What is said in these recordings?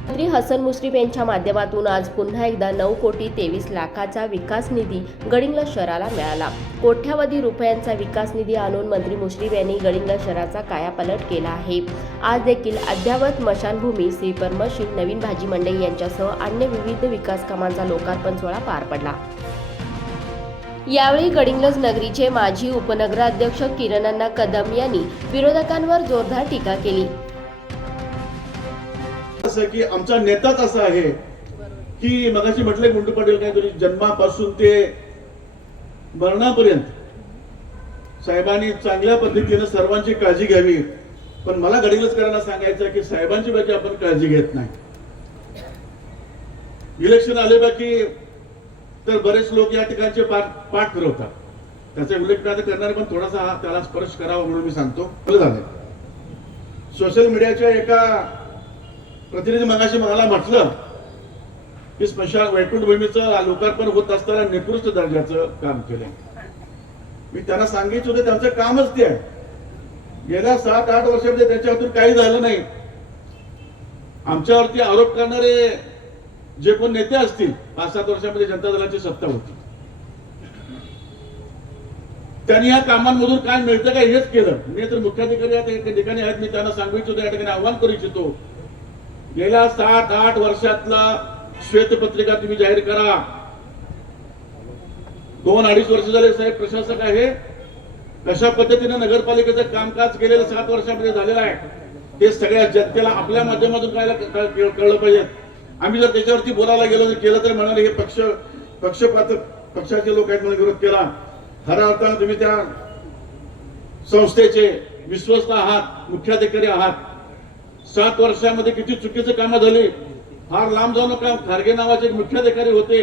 मंत्री हसन मुश्रीफ यांच्या माध्यमातून आज पुन्हा एकदा नऊ कोटी तेवीस लाखाचा विकास निधी गडिंगला शहराला मिळाला. कोट्यावधी रुपयांचा विकास निधी आणून मंत्री मुश्रीफ यांनी गडिंगला शहराचा कायापालट केला आहे. आज देखील अद्यावत मशानभूमी श्री मशीन नवीन भाजी मंडई यांच्यासह अन्य विविध विकास कामांचा लोकार्पण सोहळा पार पडला. यावेळी गडिंग्लज नगरीचे माजी उपनगराध्यक्ष किरणअण्णा कदम यांनी विरोधकांवर जोरदार टीका केली. असं की आमचा नेताच असा आहे की मगाशी म्हटलंय गुंडू पाटील तरी जन्मापासून ते मरणापर्यंत. साहेबांनी चांगल्या पद्धतीने सर्वांची काळजी घ्यावी. पण मला गडिंगलजकरांना सांगायचं की साहेबांची बाकी आपण काळजी घेत नाही. इलेक्शन आले बाकी तर बरेच लोक या ठिकाणचे पाठ पाठ फिरवतात. त्याचा उल्लेख आता करणार पण थोडासा त्याला स्पर्श करावा म्हणून मी सांगतो. झालं. सोशल मीडियाच्या एका प्रतिनिधी मगाशी मला म्हटलं की स्मशान वैकुंठ भूमीचं लोकार्पण होत असताना निकृष्ट दर्जाचं काम केलं मी त्यांना सांगितलं होतं त्यांचं कामच ते आहे. गेल्या सात आठ वर्षामध्ये त्याच्या काही झालं नाही. आमच्यावरती आरोप करणारे जे कोण नेते असतील पाच सात वर्षामध्ये जनता दलाची सत्ता होती. त्यांनी या कामांमधून काय मिळतं का हेच केलं. मी तर मुख्याधिकारी आता ठिकाणी आहेत मी त्यांना सांगू इच्छितो या ठिकाणी आव्हान करू इच्छितो. गेल्या सात आठ वर्षातला श्वेतपत्रिका तुम्ही जाहीर करा. दोन अडीच वर्ष झाले साहेब प्रशासक आहे. कशा पद्धतीने नगरपालिकेचं कामकाज केलेलं सात वर्षामध्ये झालेलं आहे ते सगळ्या जनतेला आपल्या माध्यमातून कळायला कळलं पाहिजे. आम्ही जर त्याच्यावरती बोलायला गेलो तर केलं तर म्हणाले हे पक्ष पक्षपात पक्षाचे लोक आहेत म्हणून विरोध केला. खऱ्या अर्थानं तुम्ही त्या संस्थेचे विश्वस्त आहात मुख्याधिकारी आहात. सात वर्षामध्ये किती चुकीचं कामं झाली. फार लांब जाऊ नका खारगे नावाचे एक मुख्याधिकारी होते.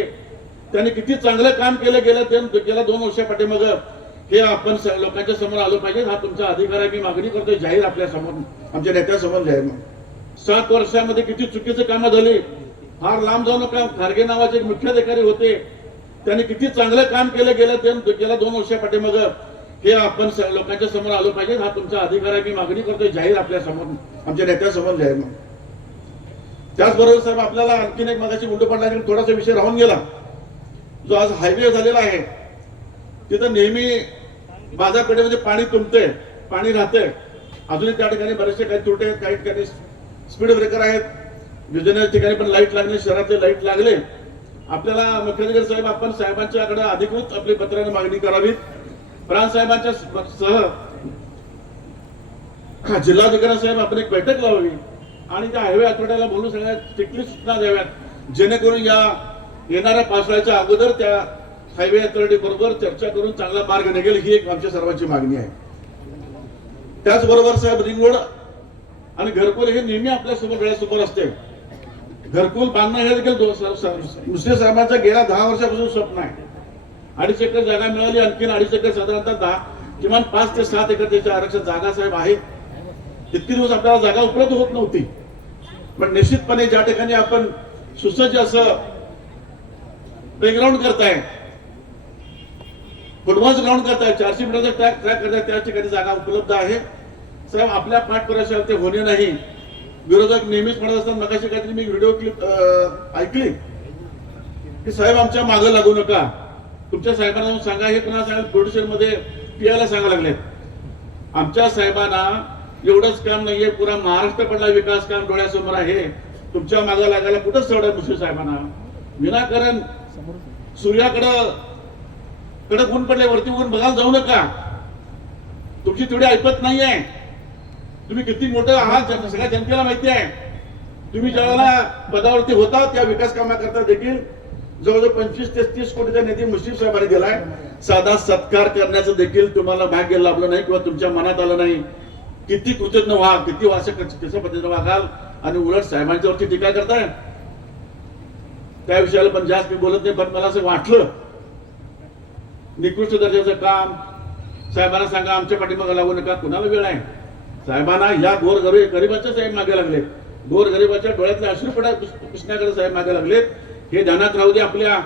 त्यांनी किती चांगलं काम केलं गेलं ते गेल्या दोन वर्षा पाठीमाग. हे आपण लोकांच्या समोर आलो पाहिजे हा तुमचा अधिकार आहे. मी मागणी करतोय जाहीर आपल्यासमोर. आमच्या नेत्यासमोर जाहीर म्हणून. सात वर्षामध्ये किती चुकीचं कामं झाली. फार लांब जाऊ नका खारगे नावाचे एक मुख्याधिकारी होते. त्यांनी किती चांगलं काम केलं गेलं ते गेल्या दोन वर्षा पाठीमाग. हे आपण लोकांच्या समोर आलो पाहिजे. हा तुमचा अधिकार आहे. मी मागणी करतोय जाहीर आपल्यासमोर. आमच्या नेत्यासमोर जाहीर म्हणून. त्याचबरोबर साहेब आपल्याला आणखीन एक मगाची गुंड पडला थोडासा विषय राहून गेला. जो आज हायवे झालेला आहे. तिथं नेहमी बाजारपेठेमध्ये म्हणजे पाणी तुंबते पाणी राहते अजूनही त्या ठिकाणी बरेचसे काही तुटे आहेत काही ठिकाणी स्पीड ब्रेकर आहेत. विजय ठिकाणी पण लाइट लागले शहरातले लाइट लागले. आपल्याला मुख्याधिकारी साहेब आपण साहेबांच्याकडे अधिकृत आपली पत्राने मागणी करावी प्राण साहेबांच्या सह जिल्हाधिकारी साहेब आपण एक बैठक लावावी आणि त्या हायवे अथॉरिटीला बोलून सगळ्या स्ट्रिक्टली सूचना द्याव्यात. जेणेकरून या येणाऱ्या पावसाळ्याच्या अगोदर त्या हायवे अथॉरिटी बरोबर चर्चा करून चांगला मार्ग निघेल ही एक आमच्या सर्वांची मागणी आहे. त्याचबरोबर साहेब रिंग रोड आणि घरकुल हे नेहमी आपल्यासमोर डोळ्यासमोर असते. घरकुल बांधणं हे देखील दुसऱ्या साहेबांचं गेल्या दहा वर्षापासून स्वप्न आहे. अडीच एकर जागा मिळाली आणखीन अडीच एकर साधारणतः दहा किमान पाच ते सात एकर त्याच्या आरक्षण जागा साहेब आहे. इतके दिवस आपल्याला जागा उपलब्ध होत नव्हती. पण निश्चितपणे ज्या ठिकाणी आपण सुसज्ज असं प्लेग्राऊंड करताय फुटबॉल ग्राउंड करताय चारशे मीटरचा ट्रॅक ट्रॅक करताय त्या ठिकाणी जागा उपलब्ध आहे. साहेब आपल्या पाठपुराव्याशिवाय ते होणे नाही. विरोधक नेहमीच म्हणत असतात मगाशी काहीतरी मी व्हिडिओ क्लिप ऐकली. की साहेब आमच्या मागं लागू नका. तुमच्या साहेबांना जाऊन सांगा हे पुन्हा सांगा प्रोड्युसरमध्ये पियाला सांगा लागले आमच्या साहेबांना एवढंच काम नाहीये पुरा महाराष्ट्र पडला विकास काम डोळ्यासमोर आहे. तुमच्या मागा लागायला कुठंच तेवढं मुस्लिम साहेबांना? विनाकारण सूर्याकडं कडक ऊन पडले वरती ऊन बघायला जाऊ नका. तुमची तेवढी ऐकत नाहीये. तुम्ही किती मोठं आहात जन- सगळ्या जनतेला माहिती आहे. तुम्ही ज्यावेळेला पदावरती होता त्या विकास कामाकरता देखील जवळजवळ पंचवीस ते तीस कोटीचा निधी मुश्रीफ साहेबांनी दिलाय. साधा सत्कार करण्याचं देखील तुम्हाला भाग्य लाभलं नाही किंवा तुमच्या मनात आलं नाही. किती कृतज्ञ व्हा किती वाचक कशा पद्धतीने वागाल आणि उलट साहेबांच्या साहेबांच्यावरती टीका करताय? त्या विषयाला पण जास्त मी बोलत नाही पण मला असं वाटलं. निकृष्ट दर्जाचं काम. साहेबांना सांगा आमच्या पाठीमागे लागू नका कुणाला वेळ आहे? साहेबांना या गोर गरीब गरिबाच्या साहेब मागे लागले गोर गरिबाच्या डोळ्यातल्या अश्रू पडा पुसण्याकडे साहेब मागे लागलेत. हे ध्यानात राहू दे आपल्या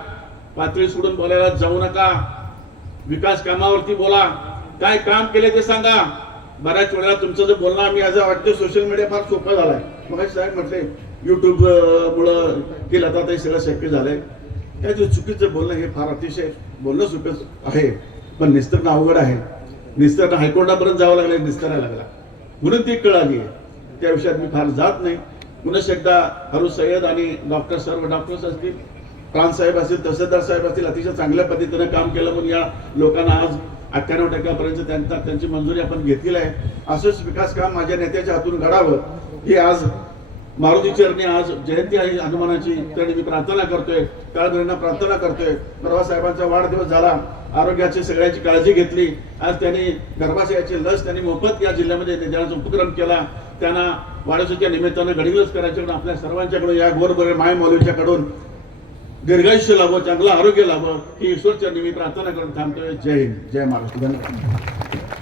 पातळी सोडून बोलायला जाऊ नका. विकास कामावरती बोला. काय काम केले ते सांगा. बऱ्याच वेळेला तुमचं जर बोलणं आम्ही असं वाटतं सोशल मीडिया फार सोपं झालाय. मग साहेब म्हटले युट्यूब अं, मुळं हे ते सगळं शक्य झालंय. काय जे चुकीचं बोलणं हे फार अतिशय बोलणं सोपं आहे. पण निस्तरणं अवघड आहे. निस्तरणं हायकोर्टापर्यंत जावं लागलं निस्तरायला लागला. म्हणून ती कळाली आहे. त्या विषयात मी फार जात नाही. पुन्हा एकदा हरू सय्यद आणि डॉक्टर सर्व डॉक्टर्स असतील प्राणसाहेब असतील तहसीलदार साहेब असतील अतिशय चांगल्या पद्धतीनं काम केलं म्हणून या लोकांना आज अठ्ठ्याण्णव टक्क्यापर्यंत त्यांचा त्यांची मंजुरी आपण घेतलेली आहे. असंच विकास काम माझ्या नेत्याच्या हातून घडावं ही आज मारुती चरणी आज जयंती आहे हनुमानाची. त्याने मी प्रार्थना करतोय काळभैरवना प्रार्थना करतोय. परवा साहेबांचा वाढदिवस झाला आरोग्याची सगळ्याची काळजी घेतली. आज त्यांनी गर्भाशयाची लस त्यांनी मोफत या जिल्ह्यामध्ये देण्याचा उपक्रम केला. त्यांना वाढदिवसाच्या निमित्तानं घडीलच करायच्याकडून आपल्या सर्वांच्याकडून या गोरबरे माय मौलीच्याकडून दीर्घायुष्य लाभो चांगलं आरोग्य लाभो ही ईश्वरच्या निमित्त प्रार्थना करून थांबतोय. जय हिंद. जय महाराष्ट्र. धन्यवाद.